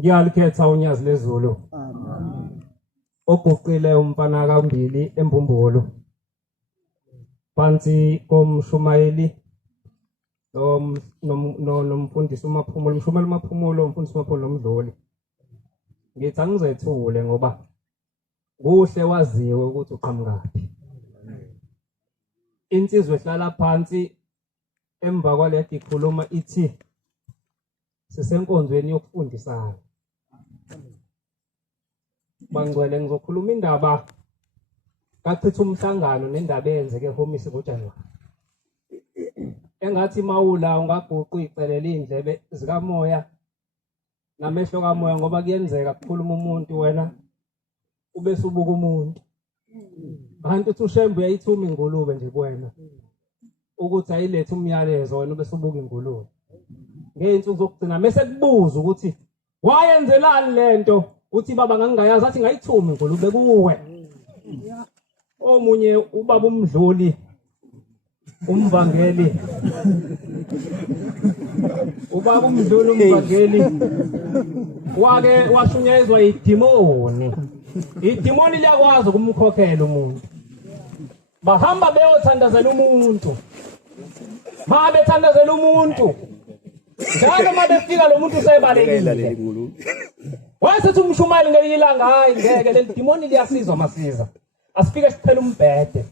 Ngiyalikhetha uNyazi LweZulu. Oguqile umfana kaMbili embumbulu. Phansi komshumayeli nomfundisi uMaphumulo, umshumayeli uMaphumulo, umfundisi uMaphumulo nomdloli. Ngithi angizethule ngoba kuhle waziwe ukuthi uqhamukaphi. Insizwe ehlala phansi emva kwalethi ikhuluma ithi sisenkonzweni yokufundisana. Bangcwele ngizokhuluma indaba kachitha umhlangano nendaba eyenzeke eHomisi ngoJanuwari. Engathi mawula ungaguqi icelela indlebe zikamoya namehlo kamoya ngoba kuyenzeka kukhuluma umuntu wena ube subuka umuntu. Abantu uthi uShembe uyayithuma ingulube nje kuwena. Ukuthi ayilethe umyalezo wena ube subuka ingulube. Ngeyinsuku zokugcina mase kubuza ukuthi wayenzelani lento uthi baba ngangingayazi athi ngayithuma ingulube kuwe. Omunye ubaba umdluli umvangeli ubaba umdluli umvangeli wake washunyezwa idimoni. Idimoni liyakwazi ukumkhokhela umuntu. Bahamba beyothandazela umuntu. Bethandazela umuntu. Njalo mabefika lo muntu usebalekile. Wasethi umshumayeli ngelinye ilanga hayi ngeke leli demoni liyasizwa masiza. Asifike siphela umbhede.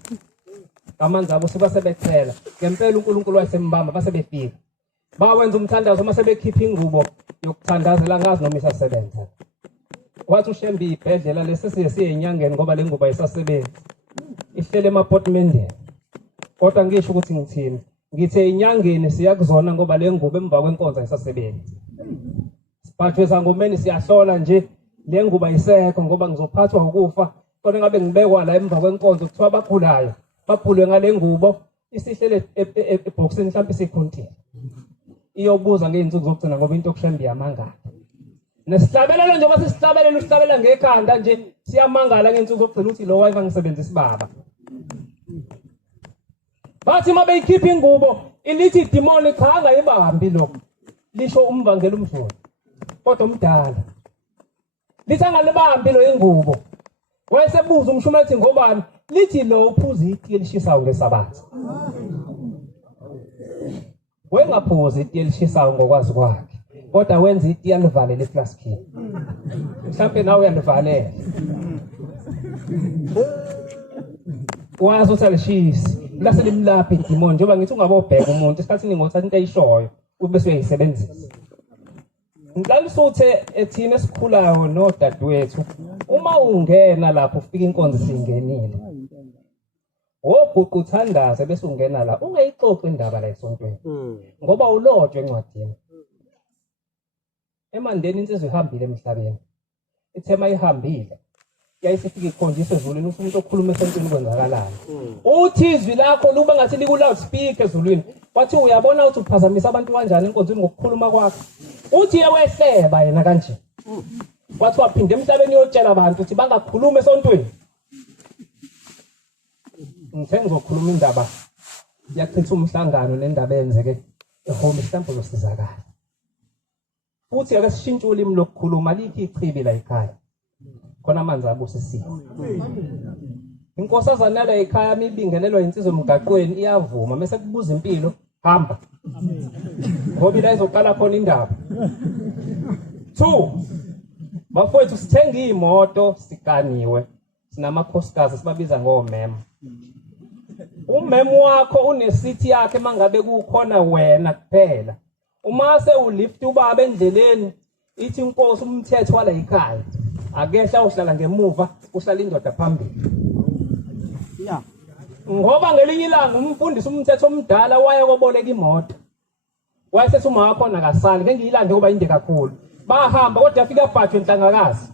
Amanzi abo sebasebethela. Ngempela uNkulunkulu wayesembamba basebefika. Bawenza umthandazo mase bekhipha ingubo yokuthandazela ngazi noma isasebenza. Wathi uShembe ibhedlela lesi siye enyangeni ngoba le ngubo ayisasebenzi. Ihlele emaportmendeni. Kodwa ngisho ukuthi ngithini? Ngithe inyangeni siyakuzona ngoba le ngubo emva kwenkonzo ayisasebenzi. Siphathwe sangomeni siyahlola nje le ngubo ayisekho ngoba ngizophathwa ukufa. Kodwa ngabe ngibekwa la emva kwenkonzo kuthiwa abaphulayo baphulwe ngale ngubo isihlele eboxini mhlawumbe isikhontini. Iyobuza ngeinsuku zokugcina ngoba into okuShembe yamangala. Nesihlabelelo nje base sihlabelela usihlabela ngekhanda nje siyamangala ngeinsuku zokugcina uthi lo wife angisebenzisa baba. Bathi mabeyikhipha ingubo ilithi demoni cha angayibambi lo. Lisho umvangeli umdluli. Kodwa umdala. Lithi angalibambi lo ingubo. Wayesebuza umshumayeli ngobani? Lithi lo uphuza itiye elishisayo ngesabatha. Wengaphuza itiye elishisayo ngokwazi kwakhe. Kodwa wenza itiye alivalele eflaskini. Mhlawumbe nawe uyalivalela. Wazi ukuthi alishisi. Lase limlapha idemoni njengoba ngithi ungabobheka umuntu esikhathini ngothatha into ayishoyo ubese uyayisebenzisa. Ngicalisuthe ethina esikhulayo nodadewethu uma ungena lapho ufika inkonzo singenile. Woguqa uthandaze bese ungena la ungayixoxa indaba la esontweni. Ngoba ulotshwe encwadini. Emandeni insizwe ihambile emhlabeni. Ithema ihambile. Yayisifika ikhonjiswe ezulwini umuntu okhuluma esontweni kwenzakalani. Uthi izwi lakho luba ngathi liku loudspeaker ezulwini. Wathi uyabona ukuthi uphazamisa abantu kanjani enkonzweni ngokukhuluma kwakho. Uthi yewehleba yena kanje. Wathi waphinde emhlabeni yotshela abantu ukuthi bangakhuluma esontweni. Ngithe ngizokhuluma indaba yachitha umhlangano nendaba eyenzeke eHome mhlawumbe uzosizakala. Uthi ake sishintshe ulimi lokukhuluma lithi ichibi la ekhaya. Khona amanzi abusisiwe. inkosazana la ekhaya mibingelelwa insizwe emgaqweni iyavuma mase kubuza impilo hamba ngoba ila izoqala khona indaba 2 bafowethu sithenga imoto sikaniwe sinamakhosikazi sibabiza ngomema umem wakho unesithi yakhe mangabe kukhona wena kuphela uma se ulift ubaba endleleni ithi inkosi umthetho wala ekhaya akehla uhlala ngemuva uhlala indoda phambili ngoba ngelinye ilanga umfundisi umthetho omdala waye koboleka imoto wayesethi uma wakho nakasali ngeke ngiyilande kuba inde kakhulu bahamba kodwa yafika bhajwe inhlangakazi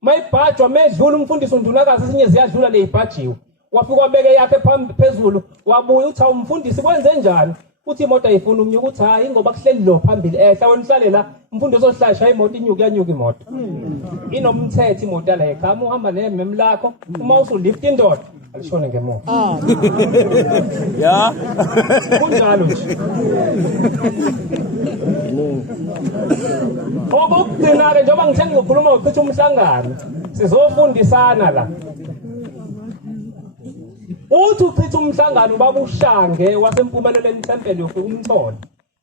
mayibhajwa medlula umfundisi undunakazi esinye ziyadlula leyibhajiwe wafika wabeke yakhe phezulu wabuya uthi umfundisi kwenze njani uthi imoto ayifuna umnyuka uthi hayi ngoba kuhleli lo phambili ehla wena uhlale la umfundisi ohlala imoto inyuka yanyuka imoto inomthetho imoto la ekhaya uhamba nemem lakho uma usulift indoda alishone ngemuva ya kunjalo nje okugcina-ke njengoba ngithe ngizokhuluma ngokuchitha umhlangano sizofundisana la uthi uchitha umhlangano babushange wasempumelelweni tempele yofika umtholo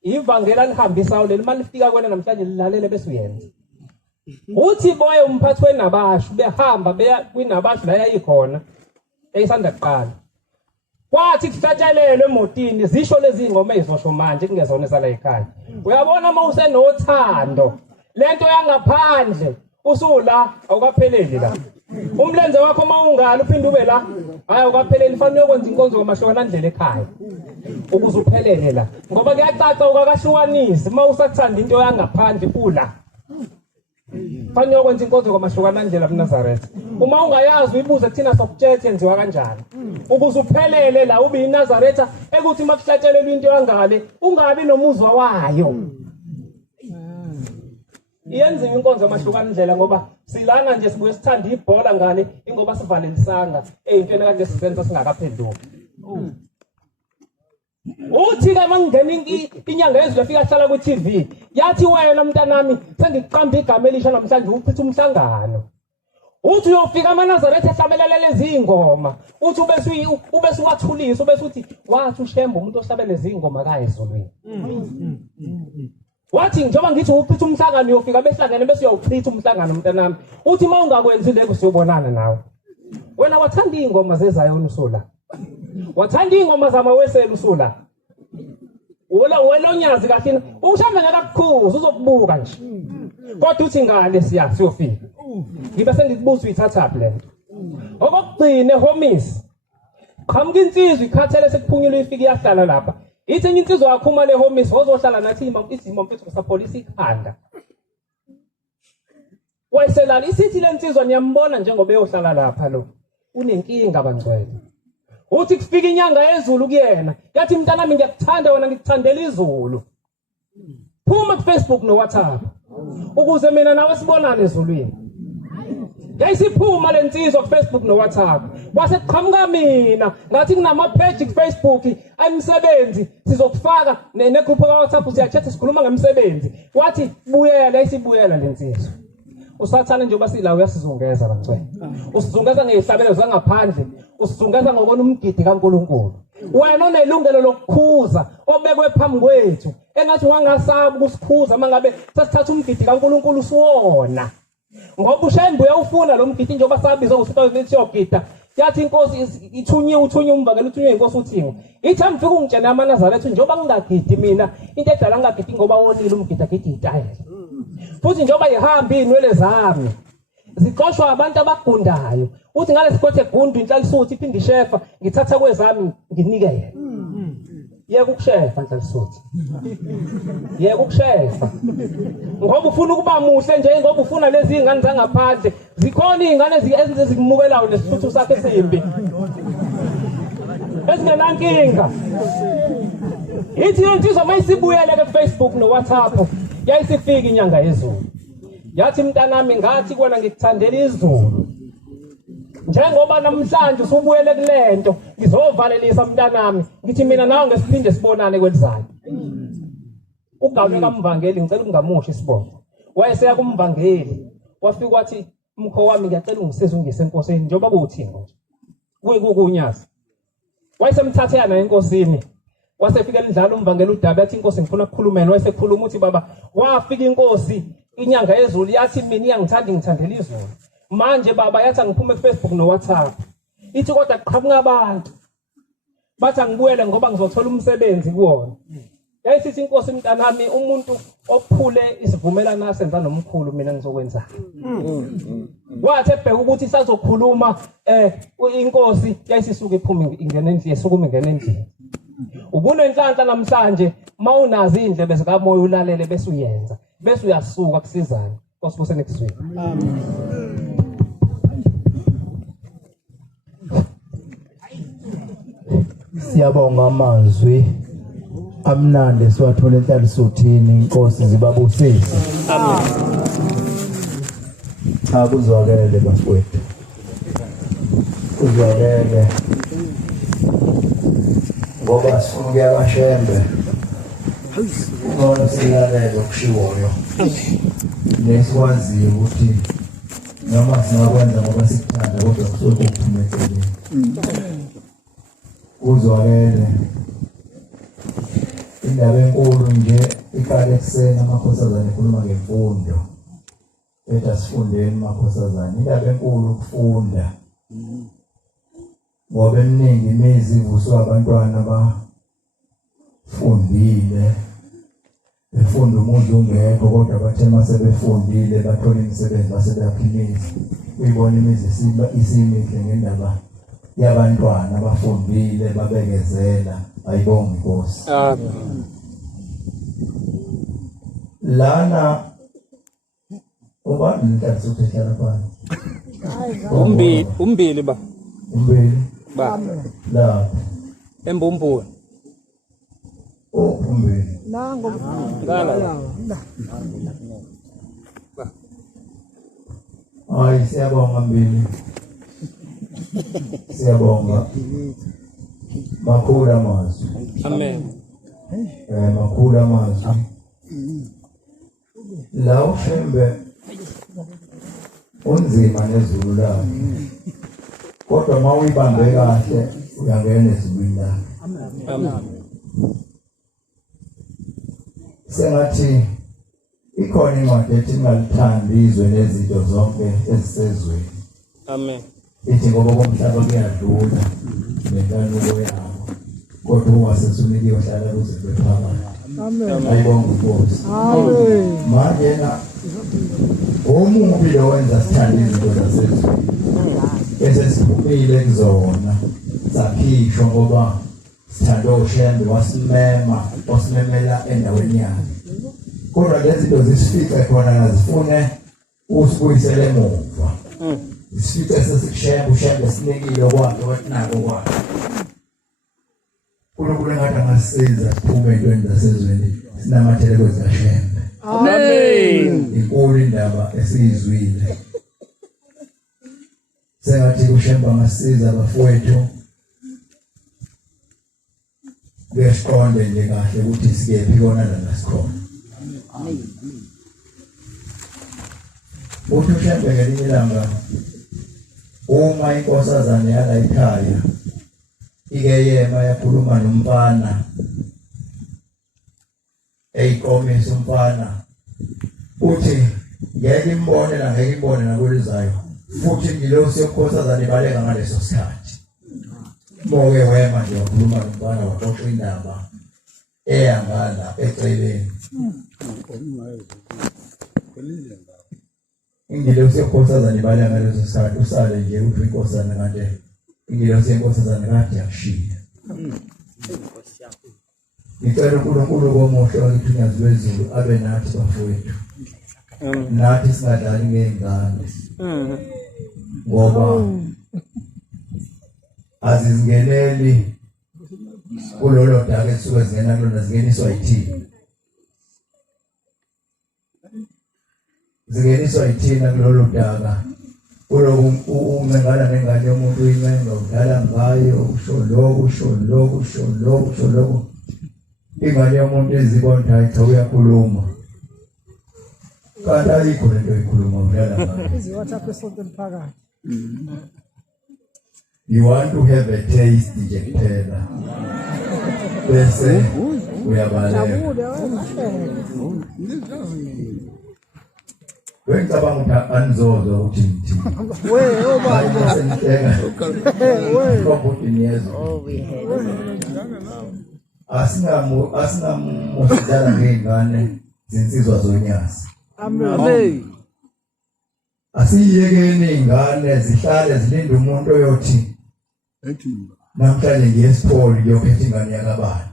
ivangela lihambisayo leli mali lifika kwena namhlanje lilalele bese uyenza uthi boye umphathi wenabashu behamba beya kwinabashu la yayikhona eyisanda kuqala kwathi kuhlatshelelwe emotini zisho lezi ngoma ezosho manje kungezona esala ekhaya uyabona uma usenothando lento yangaphandle usula awukapheleli la umlenze wakho mawungala uphinde ube la hayi awukapheleli fanele ukwenza inkonzo kwamashoka ndlela ekhaya ukuze uphelele la ngoba kuyacaca ukakahlukanisi uma usathanda into yangaphandle ula fanele ukwenza inkonzo kwamashoka ndlela eNazaretha uma ungayazi uyibuze kuthina sokutshethe yenziwa kanjani ukuze uphelele la ube iNazaretha ekuthi makuhlatshelelwe into yangale ungabi nomuzwa wayo iyenziwe inkonzo yamashlukana indlela ngoba silana nje sibuye sithanda ibhola ngale ingoba sivalelisanga eyintweni kanje sizenza singakaphenduki uthi ke mangena inyanga ezwe yafika hlala ku TV yathi wena mntanami sengiqamba igama elisha namhlanje uchitha umhlangano uthi uyofika amaNazaretha ehlabelele lezi ingoma uthi ube suwathulisa ube suthi wathi uShembe umuntu ohlabele lezi ingoma kayiZulwini wathi njengoba ngithi uchitha umhlangano uyofika behlangene bese uyawuchitha umhlangano mntanami uthi mawungakwenzi leko siyobonana nawe wena wathanda ingoma zeZayoni usula wathanda ingoma zamaweselu usula wena uNyazi kahlina ushambe ngakakukhuza uzokubuka nje kodwa uthi ngale siyofika ngibe sengikubuza uyithatha phi lento okugcine homisi qhamuka insizwe ikhathele sekuphunyelwe ifika iyahlala lapha ithi enye insizwe yakho uma le homisi ozohlala nathi izimo mfethu sapolisa ikhanda wayeselala isithi le insizwa niyambona njengoba eyohlala lapha lo unenkinga bangcwele uthi kufika inyanga yezulu kuyena yathi mntanami ngiyakuthanda wena ngikuthandela izulu phuma ku Facebook no WhatsApp ukuze mina nawe sibonane ezulwini yayisiphuma lensizwa ku Facebook no WhatsApp kwase kuqhamuka mina ngathi kunama page ku Facebook ayimsebenzi sizokufaka ne group ka WhatsApp siyachatha sikhuluma ngemsebenzi wathi buyela isibuyela lensizwa usathana nje obasila uyasizungeza bangcwele usizungeza ngehlabelo zangaphandle usizungeza ngokona umgidi kaNkuluNkulu wena onelungelo lokukhuza obekwe phambi kwethu engathi wangasabi ukusikhuza mangabe sasithatha umgidi kaNkuluNkulu usuwona ngoba uShembe uyawufuna lo mgidi njengoba sabiza ngo-2008 yogida yathi inkosi uthunye umvangelo uthunywe inkosi uthini ithi amfika ungitshena amaNazaretha njengoba ngingagidi mina into edala ngagidi ngoba wonile umgidi agidi itayela futhi njengoba ihamba inwele zami zixoshwa abantu abagundayo uthi ngale sikothe egundu inhlalisuthi iphinde ishefa ngithatha kwezami nginikele yeke ukushefa inhlalisuthi yeke ukushefa ngoba ufuna ukuba muhle nje ngoba ufuna lezi ingane zangaphandle zikhona izingane ezikumukelayo nesithuthu sakhe esimbi ezingenankinga ithi insizwa mayisibuyele ke Facebook no WhatsApp yayisifika inyanga yezulu yathi mntanami ngathi kona ngikuthandela izulu njengoba namhlanje usubuyele kulento ngizovalelisa mntanami ngithi mina nawe ngesiphinde sibonane kwelizayo ugabe kamvangeli ngicela ungamushi isibongo wayeseya kumvangeli wafika wathi mkho wami ngiyacela ungisize ungise enkosini njengoba kuthini nje uNyazi wayesemthathe yana enkosini wasefika endlala umvangela uDaba yathi inkosi ngifuna ukukhuluma wayesekhuluma uthi baba wafika inkosi inyanga yezulu yathi mina iyangithanda ngithandela izulu manje baba yathi angiphume kuFacebook noWhatsApp ithi kodwa qhamuka abantu bathi angibuyele ngoba ngizothola umsebenzi kuwona yayisithi inkosi mntanami umuntu ophule isivumelano asenza nomkhulu mina ngizokwenza wathi ebheka ukuthi sazokhuluma inkosi yayisisuka iphuma ingene endlini esukuma ingene endlini ubunenhlanhla namhlanje mawunazi indlebe zikamoya ulalele bese uyenza bese uyasuka kusizana Nkosi kusene kuzwini amen. Siyabonga amazwi amnandi siwathola enhlalisuthini inkosi zibabusise Amen. Akuzwakele bafowethu uzwakele ngoba sifuna abashembe ngoba siyalela okushiwoyo nesikwaziyo ukuthi noma singakwenza ngoba sikuthanda kodwa kusuke kuphumelele uzwakele indaba enkulu nje ikale kusena amakhosazana ekhuluma ngemfundo ethi asifundeni amakhosazana indaba enkulu ukufunda ngoba eminingi imizi ivuswa abantwana abafundile befunda umuntu ungekho kodwa bathe mase befundile bathola imisebenzi base beyaphilisa uyibona imizi isimihle ngendaba yabantwana abafundile babekezela ayibonga inkosi Amen. lana ubani ntathu uhlala phansi Umbili ba. umbili Ba. la Embumbulu. umbili Nango. Ngala. ay siyabonga mbili siyabonga makhulu amazwi Amen. makhulu amazwi la uShembe unzima nezulu lakhe kodwa mawuyibambe kahle uyangena ezulwini lakhe Amen. sengathi ikhona incwadi ethi ngalithandi izwe nezinto zonke ezisezweni Amen. ithi ngoba komhlaba kuyadlula nenkanuko yabo kodwa ungasesuniki yohlala kuze bephakade amen ayibonga inkosi amen manje na omubi lo wenza sithanda izinto zasezweni bese siphumile kuzona sakhishwa ngoba sithanda uShembe wasimemela endaweni yakhe kodwa lezi zinto zisifica khona ngazifune usibuyisele emuva isifica sesikushembe uShembe sinikile kwakhe wathi nako kwakhe uNkulunkulu ngathi angasiza siphume entweni zasezweni sinamathele kwezikaShembe Amen. inkulu indaba esiyizwile sengathi uShembe angasiza abafowethu besiqonde nje kahle ukuthi sikephi kona la sikhona uthi uShembe ngelinye ilanga uma inkosazane yala ekhaya ikeyema yakhuluma nomfana eyiqomisa umfana uthi ngeke imbone la ngeke imbone nakulizayo futhi ngilosi yokhosazane ibaleka ngaleso sikhathi moke wema nje wakhuluma nomfana waxoxa indaba eyangala eceleni ingilosi yokhosazane ibaleka ngaleso sikhathi usale nje uthi inkosazane kanti ingilosi yenkosazane kade yakushiya ngicela uNkulunkulu komuhle wakithi uNyazi LweZulu abe nathi bafowethu nathi singadlali ngezingane ngoba azizingeneli kulolo daka esuke zingena kulona zingeniswa yithini zingeniswa yithina kulolo daka uloku ungengana nengane yomuntu uyimenga udala ngayo usho lokho ingane yomuntu ezibona hayi cha uyakhuluma kanti ayikho lento ekhuluma udala ngayo iziwathatha esonto liphakathi You want to have a taste nje kuphela. Bese uyabaleka. Wengicabanga ukuthi anizozo ukuthi ngithi. Asingamusidala ngey'ngane zinsizwa zonyasi. Amen. Asiyekeni iy'ngane zihlale zilinde umuntu oyothi namhlanje ngiyesipoli ngiyophetha ingane yakabani.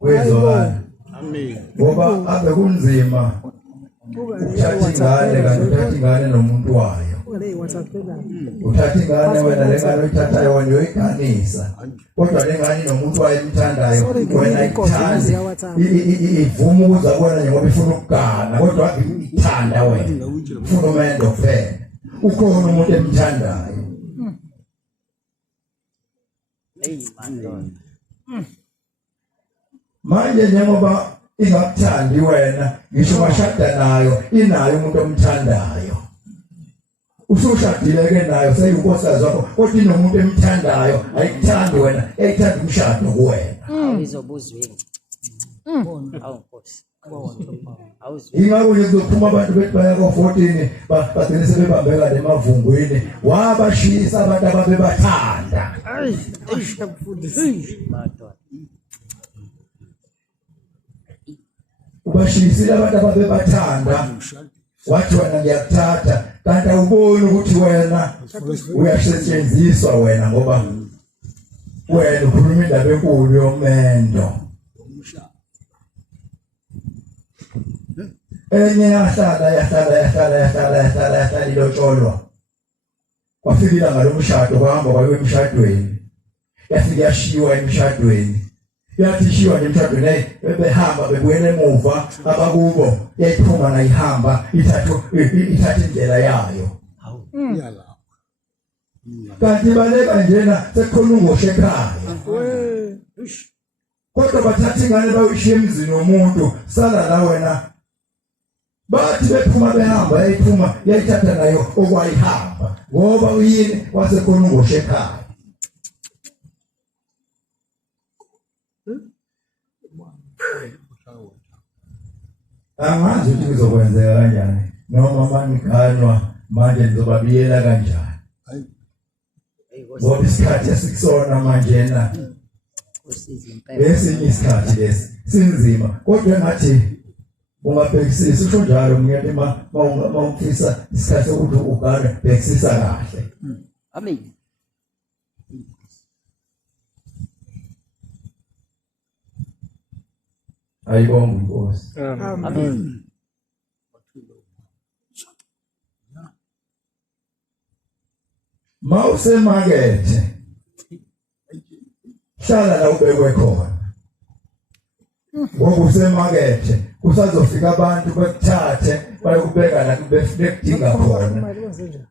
Wezwakala. Ngoba ave kunzima ukuthatha ingane kanti uthatha ingane nomuntu wayo. Uthatha ingane wena le ngane oyithathayo wena uyoyiganisa. Kodwa le ngane nomuntu wayo emthandayo wena ayithandi. Ivuma ukuza kuwena nje ngoba ifuna ukugana kodwa ithanda wena. Ufuna umendo kuphela. Ukhona umuntu emthandayo. Manje njengoba ingakuthandi wena ngisho bashada nayo inayo umuntu omthandayo. Usushadile ke nayo seyinkosazi wakho kodwa inomuntu emthandayo ayikuthandi wena ayithanda umshado kuwena. Awizobuzweni. Awunkosi. Ingakho nje kuzophuma abantu bethi baya ko14 bagcine sebebambeka lemavungweni wabashisa abantu ababebathanda. Ubashisile abantu ababebathanda wathi wena ngiyakuthatha kanti awuboni ukuthi wena uyasetshenziswa wena ngoba wena ukhuluma indaba enkulu yomendo. Enye yahlala ilotsholwa. Kwafikile ngalomshado kwahamba kwayo emshadweni. Yafika yashiwa emshadweni. Yathi shiwa emshadweni behamba bebuyela emuva abakubo yayiphuma nayihamba ithatha indlela yayo. Kanti baleka njena sekukhona ungoshe ekhaya. Kodwa bathatha ingane bayishiya emzini womuntu sala la wena. Bathi bephuma behamba yayiphuma yayithatha nayo okwayihamba ngoba uyini wasekhona ungoshe ekhaya. Angazi ukuthi kuzokwenzeka kanjani noma mangiganwa manje ngizobabiyela kanjani. Ngoba isikhathi esikusona manje na esinye isikhathi lesi sinzima kodwa ngathi ungabhekisisa usho njalo ngiyathi mawufisa isikhathi ukuthi ugane bhekisisa kahle. Amen. Ayibonga Nkosi. Amen. Mawusemakethe hlala la ubekwe khona. Ngoba usemakethe kusazofika abantu bekuthathe bayokubeka la bekudinga khona.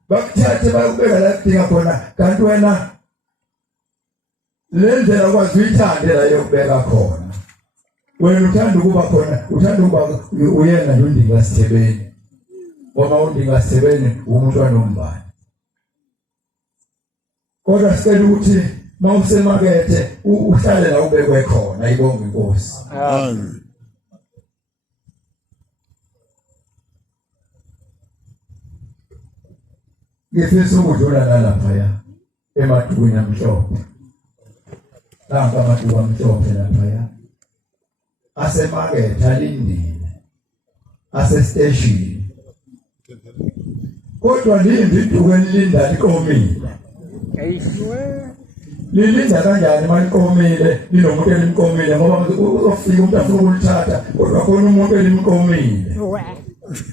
Bakuthathe bayokubeka la kudinga khona kanti wena lendlela kwazi uyithande la yokubeka khona. Wena uthanda ukuba khona uthanda ukuba uyena undinga sithebeni. Ngoba undinga sithebeni umuntu wanombani. Kodwa sicela ukuthi mawusemakethe uhlale la ubekwe khona. Ayibonga Inkosi. Amen. Ngifisa ukudlula lapha emadukwini amhlophe. Nanga amaduku amhlophe lapha. Asemakethe alindile. Asestation. Kodwa lindi iduku elilinda likomile. Lilinda kanjani malikomile linomuntu elimkomile ngoba uzofika umuntu afuna ukulithatha kodwa khona umuntu elimkomile.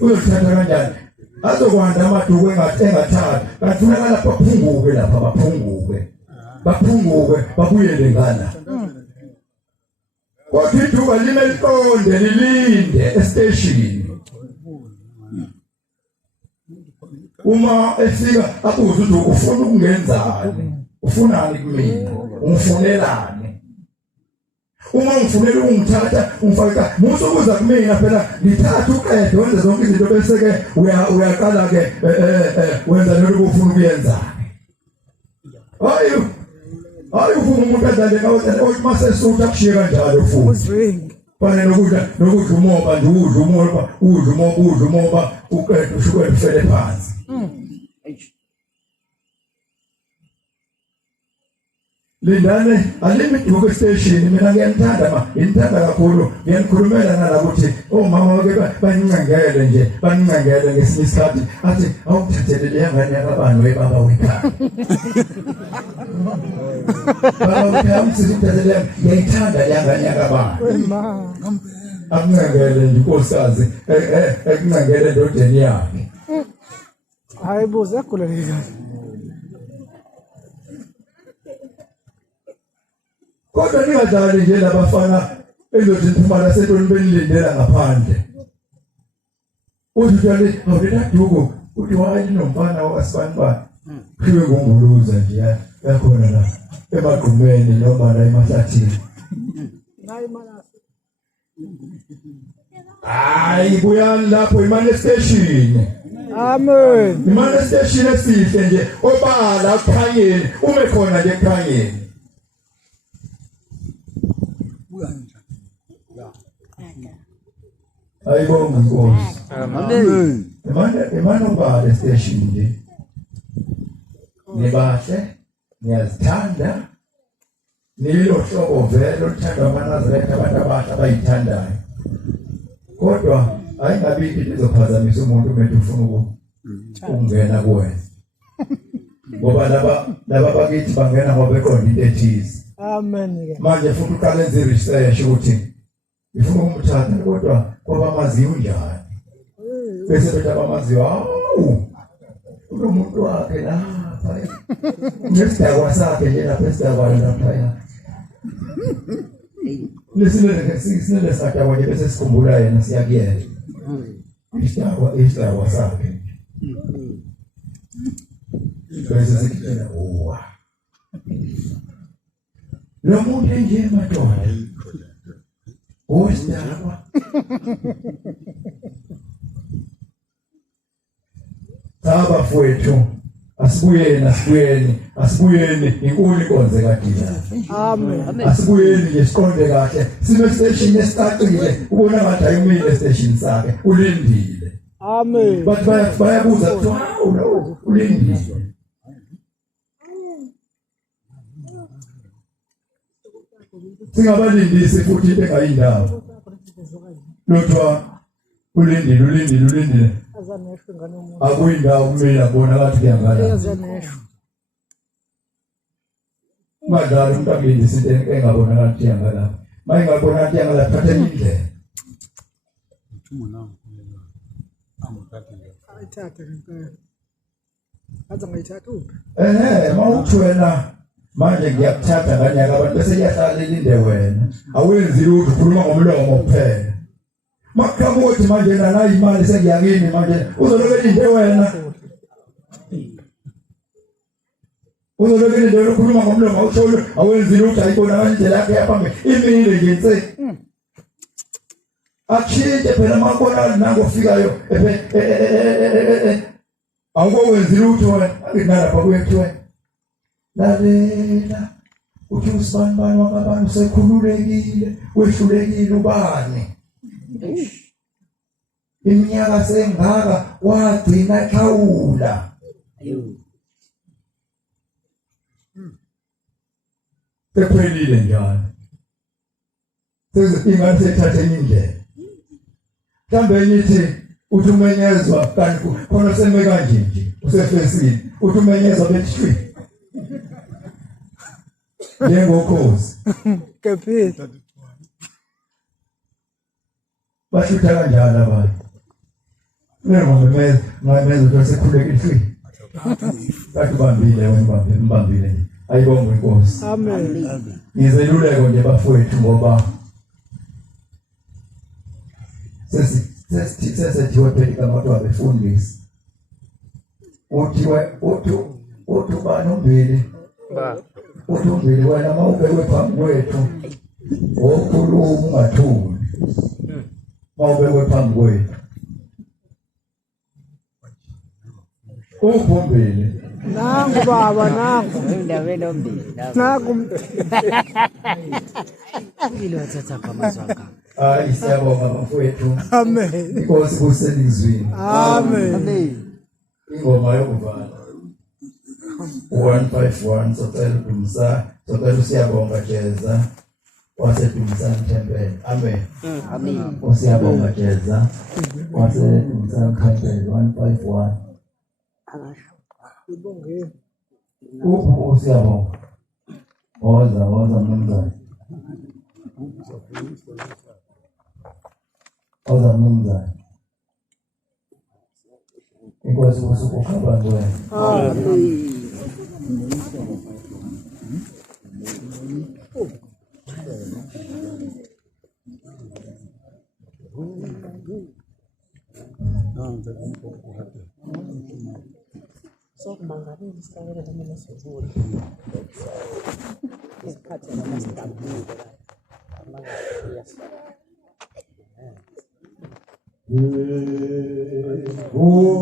Uzothatha kanjani? Azokwanda amaduku engathatha kanti funeka lapha baphunguke lapha baphunguke babuyele ngana. Kodwa iduka lime liqonde lilinde estation. Uma efika abuze ukuthi ufuna ukungenzani? Ufunani kumina? Ungifunelani? Uma ngifunela ungithatha ungifaka musu kuza kumina phela ngithatha uqede wenze zonke izinto bese ke uyaqala ke wenza lokho ufuna ukuyenzani. hayi ufuna umuntu adlale ngawo mase suthi akushiye kanjalo futhi bane nokudla umoba nje udla umoba uqeda ushukela ufele phansi Lindane alimiduko station mina ngiyamthanda ngimthanda kakhulu ngiyamkhulumela nalabo ukuthi omama ke banincengele nje banincengele ngesinye isikhathi athi awuthathelele yangane yakabani webaba wekhaya baba wekhaya msizithathelele ngiyayithanda yangane yakabani amncengele nje inkosazi ekuncengele endodeni yakhe hayibo ziyakhuleleka kodwa ningadlali nje labafana endothi iphumala sentoni benilindela ngaphandle uthi awuledaduko uthi wayi nomfana wakasibanibani khiwe ngombuluza nje yakhona la emagqumeni noma la emahlathini hayi buyani lapho imane station amen imane station esihle nje obala kukhanyeni ume khona nje kukhanyeni ayibonga Nkosi Amen. Imane ubale station nje nibahle niyazithanda nilo hlobo vele uthanda amanazareta abantu abasha bayithandayo kodwa ayingabi lizophazamisa umuntu umuntu ufuna ukungena kuwena ngoba laba bakithi bangena ngoba beqonda into ethize amen manje futhi uqale enze research ukuthi ifuna ukumthatha kodwa ngoba amazi unjani bese bethi abamazi umuntu wakhe lapha nesidakwa sakhe nje lapha esidakwa lapha Nisile sakhe nje bese sikhumbula yena siyakuyela isidakwa sakhe bese sikutshela lo muntu nje madoda osidakwa Saba fwethu asibuyeni inkulu inkonze kadila amen asibuyeni nje siqonde kahle sibe station esicacile ubona ngathi ayimile station sakhe ulindile amen bathi bayabuza hawu lo ulindile singabalindisi futhi into engayindawo lothiwa ulindile azaneshwe ngane umuntu akuyindawo kumele abona kathi kuyangala azaneshwe madala umuntu akulindisa into engabona kathi kuyangala mayingabona kathi kuyangala thatha indlela ayithathe ngempela aza ngayithatha uphi mawuthi wena manje ngiyakuthatha nganyaka abantu bese kuyahlala ilinde wena awenzi lutho ukhuluma ngomlomo kuphela Makamuthi manje na imali sengiyakini manje uzolobe linde wena uzolobe linde ukhuluma ngomlomo awusholo awenzi lutho ayibona kanjela yakhe yaphambi imile nje nse achite phela makona nangofikayo awukwenzi lutho wena akinalapha kwethu lalela uthi usibanibani wakabani usekhululekile wehlulekile ubani iminyaka sengaka wagcina ekhawula sephelile njalo ingane sethathe indlela mhlambe nithi uthi umenyezwa kanti khona seme kanje nje usefesini uthi umenyezwa bethi njengokhozi kephi bashutha kanjani abantu ngimemeza ukuthi sekhulekile kathi bambile wena mbambile ayibonge inkosi amen ngizeluleko nje bafowethu ngoba sesithiwe phela kamoto wabefundisi uthi banombili uthi wena mawubekwe phambi kwethu okhuluma ungathuli mawubekwe phambi kwethu uphumbili Nangu baba nangu. Ndawe nombi. Nangu. Ile wathatha kamazwaka. Siyabonga bafowethu. Amen. Inkosi kuselizwini. Amen. Ingoma yokuvala 151 socela udumisa socela usiyabonga Jeza wasedumisa mthempeni. Amen. Amen. Usiyabonga Jeza wasedumisa mthempeni 151. Ibonge. Usiyabonga. Woza mnumzane. Woza mnumzane. Inkosi usuku abantu wena. Oh,